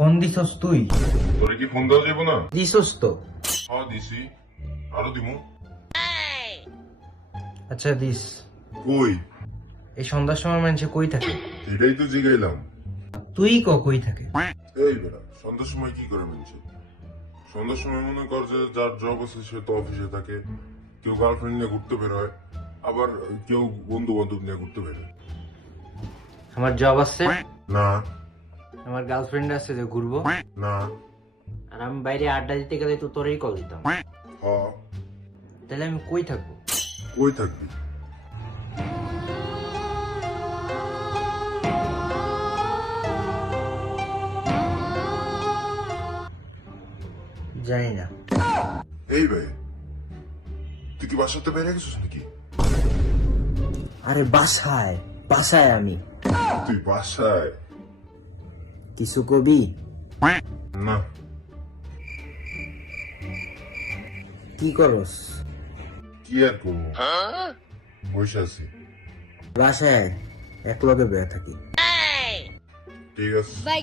Phone দিছস তুই? তোরে কি ফোন দেওয়া যাবো না? দিছস তো? হ্যাঁ দিছি, আরো দিমু। আচ্ছা দিস। কই? এই সন্ধ্যার সময় মানুষে কই থাকে? এটাই তো জিগাইলাম। তুই কই থাকে? এই বেটা, সন্ধ্যার সময় কি করে মানছে? সন্ধ্যার সময় মনে কর যে যার জব আছে সে তো অফিসে থাকে, কেউ গার্লফ্রেন্ড নিয়ে ঘুরতে বের হয়, আবার কেউ বন্ধু বান্ধব নিয়ে ঘুরতে বের হয়। আমার জব আছে, না আমার গার্লফ্রেন্ড আছে যে ঘুরবো, না। আর আমি বাইরে আড্ডা দিতে গেলে তো তোরেই কল দিতাম। হ, তাহলে আমি কই থাকবো? কই থাকবি? জানি না। এই ভাই, তুই কি বাসাতে বেরিয়ে গেছিস নাকি? আরে বাসায়, বাসায় আমি। তুই বাসায়? কিছু কবি? না। কি করস? কি আর করবো, বসে আছি। বাসায় এক লগে বেয়ে থাকি। ঠিক আছে। Bye,